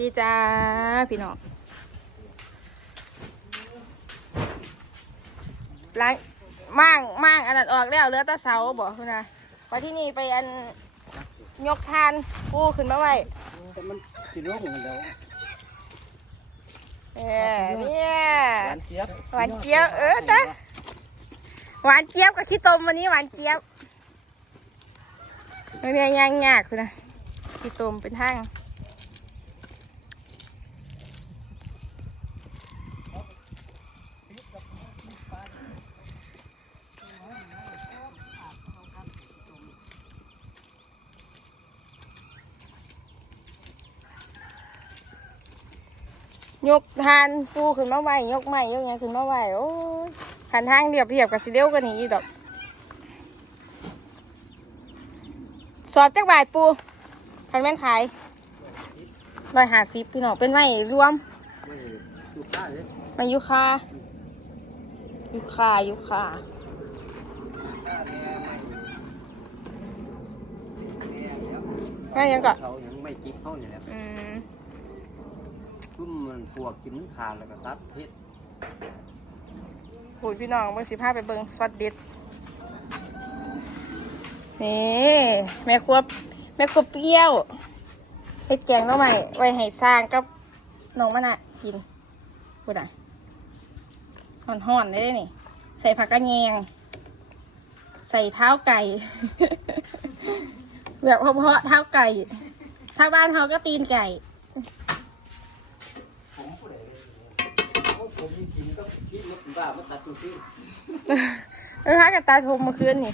ดีจ้า พี่น้องล้างมั่างมั่างอันนั้นออกแล้วเหลือแตะเสาบอกคุณนะไปที่นี่ไปอันยกทานปูขึ้นมาไว้แต่มันสิลงมันแล้วเออเนี่ยหวานเจี๊ยบหวานเจี๊ยบเออตาหวานเจี๊ยบกับขี้ตมวันนี้หวานเจี๊ยบเนี่ยย่างยากคุณนะขี้ตมเป็นทาง ยกทานปูขึ้นมาไหวยกไม้ยกหยังขึ้นมาไหวโอ้ยหันทางเรียบเรียบกับสิเดียวกันนี้อีกดอก สอบจักบาทปูพันแม่นขายร้อยห้าสิบพี่น้องเป็นไม้รวมไม่ลูกค้าเลยไมายุคายุคายุคาไม่ยังก่อนเขายังไม่จิบเขาเนี่ยแหละ ซุ่มมันปวกกินมันขาดแล้วก็ตัดเพชรโหยพี่น้องเบิ่งสิพาไปเบิ่งสวัสดิดนี่แม่ครัวแม่ครัวเปรี้ยวเฮ็ดแกงน้องใหม่ไว้ให้สร้างกับน้องมะนาวกินพูดอะห่อนๆได้เลยนี่ ใส่ผักกระแยง ใส่เท้าไก่ แบบเพาะเท้าไก่ ถ้าบ้านเขาก็ตีนไก่ ผมผู้ใด ผมมีกินก็คิดว่าบ้ามันตัดตัวที่เออฮะกับตาทมเมื่อคืนนี่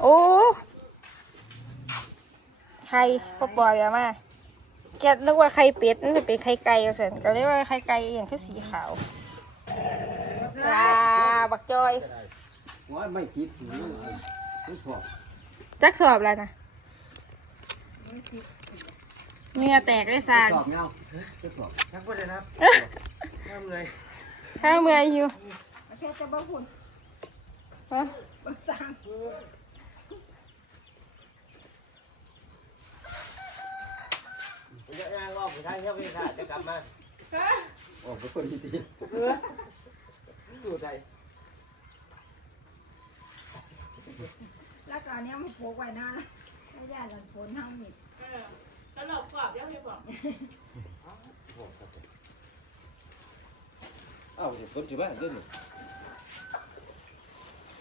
โอ้ไข่พ่อปอยอะมาแกนึกว่าไข่เป็ดนั่นจะเป็นไข่ไก่เอาเสร็จก็เรียกว่าไข่ไก่อย่างแค่สีขาวปลาบักจอยว่าไม่จิบหนูไม่ชอบจักสอบอะไรนะเนื้อแตกได้สางสอบเงาจะสอบทักบ่ได้ครับ น้ำเลยข้าวเมื่อยอยู่เทศจะบ่หุ่นฮะบ่สร้างจะงานรอบสุดท้ายเที่ยวไปค่ะจะกลับมาออกไปคนดีเอออยู่ใจแล้วก็อันเนี้ยมันโผล่ไว้หน้าละไม่ได้หลังฝนเฮานี่แล้วหลอกกรอบเดี๋ยวจะบอก เอ้าเดี๋ยวคนจิบ้านเด้อนี่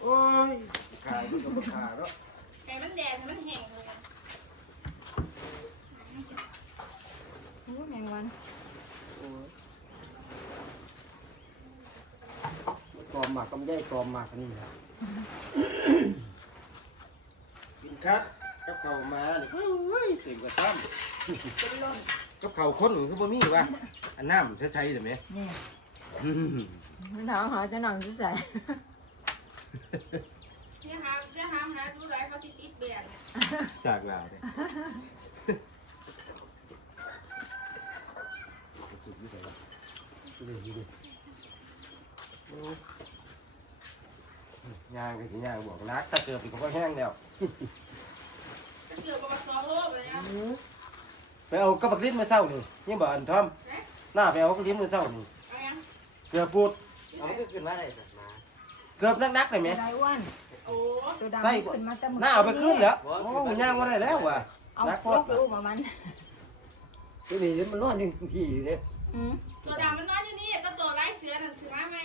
โอ้ยขายมันก็บ่ขาดแล้วไก่มันแดงมันแห้งเลยนะโอ้แมงวันๆกอมหมากกำไยกอมหมากนี่ครับกินคักกับข้าวมานี่เฮ้ยเต็มกระซ้ำเป็นลมกับข้าวคนหนึ่งคือบ่มีวะอันน้ำใช้ๆได้ไหมนี่อืม หนาวหาจะหนังใส่เนี่ยฮะเนี่ยฮะนะดูไรเขาติดติดเบียนสากลาวเลยสุดวิสัยละโอ้ยย่างก็สิย่างบอกนักถ้าเกิดอีกก็แห้งแล้วเกือบประมาณสองโลเลยนะไปเอากระปักลิ้นมาเศร้านี่ยังบอกอันทอมหน้าไปเอากระลิ้นมาเศร้านี่ เอายังเกือบปูดเอามันก็ขึ้นมาได้สักมาเกือบนักๆเลยไหมไรอ้วนโอ้ตัวดำใช่ ขึ้นมาแต่หน้าเอาไปขึ้นแล้วโอ้ยย่างมาได้แล้วว่ะเอานักโคโคกตรลูกมามันตัวนี้มันร้อนอยู่ที่อยู่เนี่ยอืมตัวดำมันนอนอยู่นี่ตัวตัวไร้เสือนั่นคือมาไหม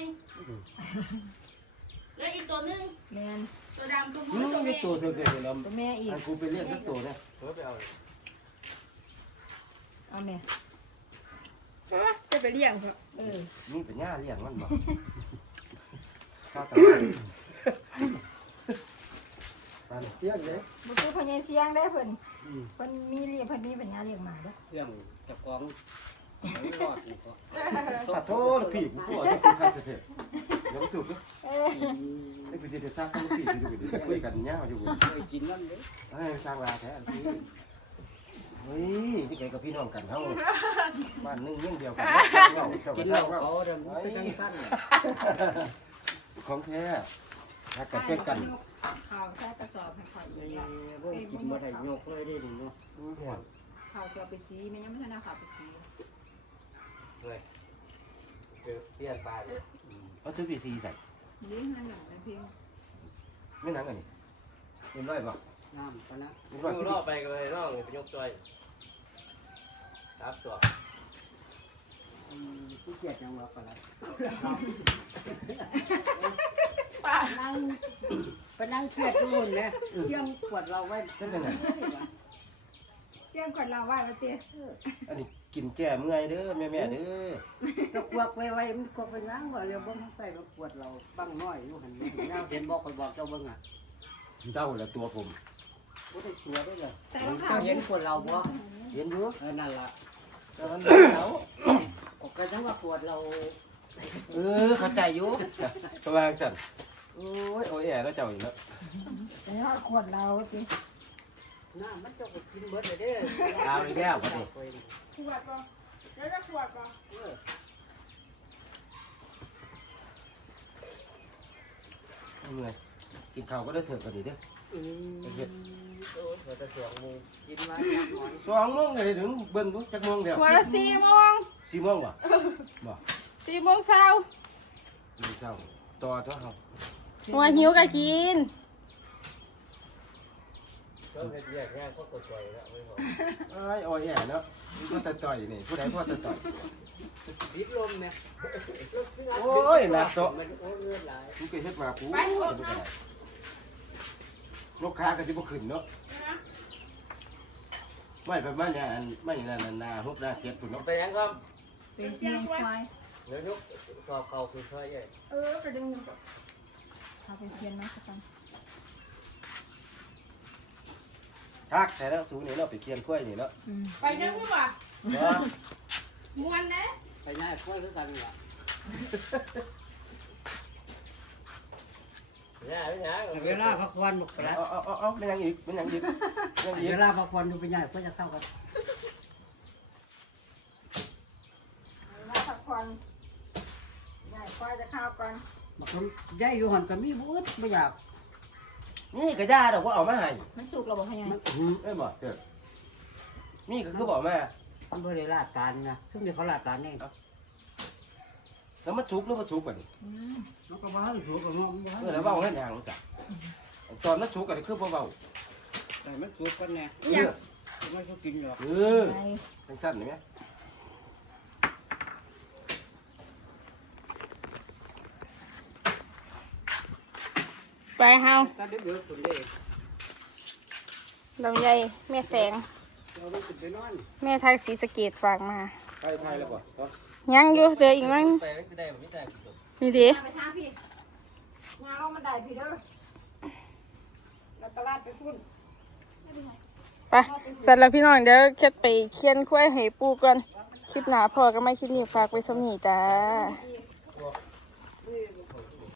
แล้วอีกตัวนึงแมนตัวดำตัวอืผู้มตัวมีแม่ตัวเธอเป็นลตัวแม่อีำกอันกูไปเรียกสักตัวเนี่ยเอาแม่ จะไปเลี้ยงเหรอเออนี่เป็นหญ้าเลี้ยงมันบ่ข้าวตาตาเสียงเลยบ่คือพญายเสียงได้เพิ่นเพิ่นมีเลี้ยงเพิ่นมีปัญญาเลี้ยงหมาเด้อเรื่องจะกองไม่รอดนี่ก็ขอโทษพี่กูตัวที่คุณทำเถอะเดี๋ยวสุดเออนี่กูจะสร้างคนพี่ที่ดูคุยกันหญ้าอยู่เคยกินนั่นเลยเฮ้ยสร้างลาแท้อันนี้เฮ้ยที่แกกับพี่น้องกันเฮาบ้านนึงเรื่องเดียวกันเงาเจ้ากิกันนเฮาแล้วเขาเดินไปจังสั้นของแท้ถ้ากันเป็นกันข้าวใส่กระสอบให้ข่อยอยู่เนี่ยพวกกินมาได้ยกเลยได้ดิเนาะข้าวจะเอาไปสีแม่ยังไม่ทันเอาข้าวไปสีเลยเปลี่ยนปลาเลยเอาซื้อพีซีใส่นี่มันหนังนะเพียงไม่นังอันนี้เรียบร้อยป่ะน้ำปะนะเรียบร้อยรอบไปกันเลยน้องไปยกจอย ครับตัวผู้เกียรติยังว่าปะไรป้านั่งไปนั่งเครียดทุกคนเนี่ยเที่ยงปวดเราไว้นั่นเป็นไงเสียงคนเราไหวมาเตี้ยอันนี้กินแก้เมื่อยเด้อแม่แม่ๆเด้อก็ควักไว้ไว้มันก็ไปนั่งว่าเรียวบ่ต้องใส่เราปวดเราบ้างน้อยอยู่หันนี่เงาเห็นบอกคนบอกเจ้าเบิ่งอะเจ้าละตัวผม บ่ได้ตัวได้เลยแต่เราเจ้าเห็นปวดเราบ่เห็นอยู่เออนั่นล่ะแต่มันเขาก็จังว่าปวดเรา เออเข้าใจอยู่ประมาณสั่นโอ้ยโอ้ยแอร์ก็เจ้าอีกแล้วแต่เราขวดเราเตี้ยน้ามันเจ้าก็กินเบิดเลยเด้อเอาอีกแล้วบัดนี้ขวดป่ะแล้วจะขวดป่ะเอาเมื่อยกินข้าวก็ได้เถอะกันดีเด้อ อืมเฮ็ดโอ้ยเราจะสวงมูกินมาอย่างน้อยสองโมงเลยถึงเบิ่งดูจักโมงเดียวขวดสี่โมงสี่โมงบ่บ่สี่โมงเช้ามีเช้าต่อเท่าเฮาหัวหิวก็กินก็เฮ็ดแยกแยกก็กดจอยแล้วไม่พอเอ้ยโอ้ยแอร์เนาะพ่อตะต่อยนี่ผู้ใดพ่อตะต่อยพิษลมเนี่ยโอ้ยหนักโตะมันโอ้ยเลือดไหลมึงไปเฮ็ดว่ากูไปหมดนะ ลูกค้าก็สิบ่ขึ้นเนาะไม่ประมาณอย่างอันไม่นั่นน่ะนาฮุบนาเก็บพุ่นเนาะไปยังครับเป็นเพียงควายเดี๋ยวยกสอบเขาคือช่วยใหญ่เออกระดึงเอาไปเพียนมาสักกันทักแต่แล้วสูงนี่เนาะไปเคียนกล้วยนี่เนาะไปยังพูดว่าเนาะมวนนะไปง่ายค่อยคือกันล่ะเนี่ยไม่ยัง เวลาพักผ่อนหมดแล้วเอาเอาเอาเป็นยังอีกเป็นยังอีกเป็นยังอีกเวลาพักผ่อนดูไปง่ายเพื่อจะเข้ากันมาสักคนใหญ่ควายจะเข้ากันบางคนย้ายอยู่หันก็มีบุ้ดไม่อยากนี่ก็ยาดอกว่าเอามาให้มันสุกเราบอกให้ไงมันอืมเอ้ยบ่เด้อนี่ก็คือบอกมามันบริลาดการนะซึ่งเดี๋ยวเขาลาดการเอง แล้วมันสุกหรือบ่สุกบัดนี้มันก็บ้าหรือถูกกับน้องบ้าเออแล้วเว้าเฮ็ดหยังจ้ะตอนมันสุกก็คือบ่เว้าแต่มันถูกกันแน่เออไม่ก็กินหรอกเออจังซั่นนี่แหมไปเฮาถ้าเดือดๆคนเดียวลำไยแม่แสงเราไม่กินไปนอนแม่ไทยศรีสะเกดฝากมาไปไทยแล้วบ่ตอน ยังอยู่เดืออีกมั้งไปไม่ได้ไม่ได้นี่ดิไปทางพี่งานเรามันได้พี่เด้อแล้วตลาดไปพุ่นไปเสร็จแล้วพี่น้องเดี๋ยวแค่ไปเคียนคุ้ยให้ปูก่อน คลิปหนาพอก็ไม่คลิปนี้ฝากไว้สำนีจ้าอี